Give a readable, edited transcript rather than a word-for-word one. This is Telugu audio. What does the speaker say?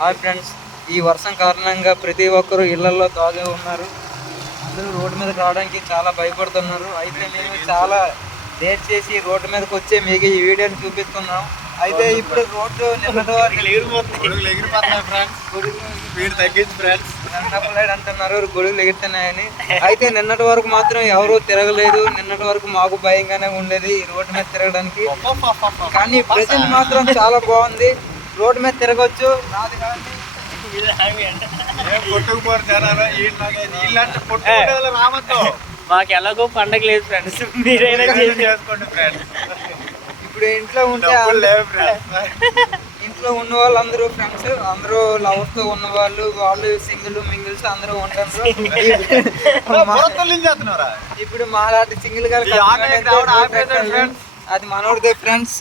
హాయ్ ఫ్రెండ్స్, ఈ వర్షం కారణంగా ప్రతి ఒక్కరూ ఇళ్లలో దాగి ఉన్నారు. అందరూ రోడ్డు మీదకి రావడానికి చాలా భయపడుతున్నారు. అయితే మేము చాలా లేట్ చేసి రోడ్డు మీదకి వచ్చి మీకు ఈ వీడియోని చూపిస్తున్నాం. అయితే ఇప్పుడు రోడ్డు నిన్నటి అంటున్నారు గొడుగులు ఎగురుతున్నాయని. అయితే నిన్నటి వరకు మాత్రం ఎవరు తిరగలేదు. నిన్నటి వరకు మాకు భయంగానే ఉండేది ఈ రోడ్డు మీద తిరగడానికి. కానీ ప్రజెంట్ మాత్రం చాలా బాగుంది. రోడ్డు మీద తిరగచ్చు. నాది కానీ మాకు ఎలాగో పండగ లేదు ఫ్రెండ్స్, మీరైనా చేసుకోండి ఫ్రెండ్స్. ఇప్పుడు ఇంట్లో ఉంటే ఇంట్లో ఉన్న వాళ్ళు అందరూ ఫ్రెండ్స్, అందరూ లవర్స్ తో ఉన్న వాళ్ళు సింగిల్ మింగిల్స్ అందరూ ఉంటారు. ఇప్పుడు మాలాంటి సింగిల్ గా అది మనోడిదే ఫ్రెండ్స్.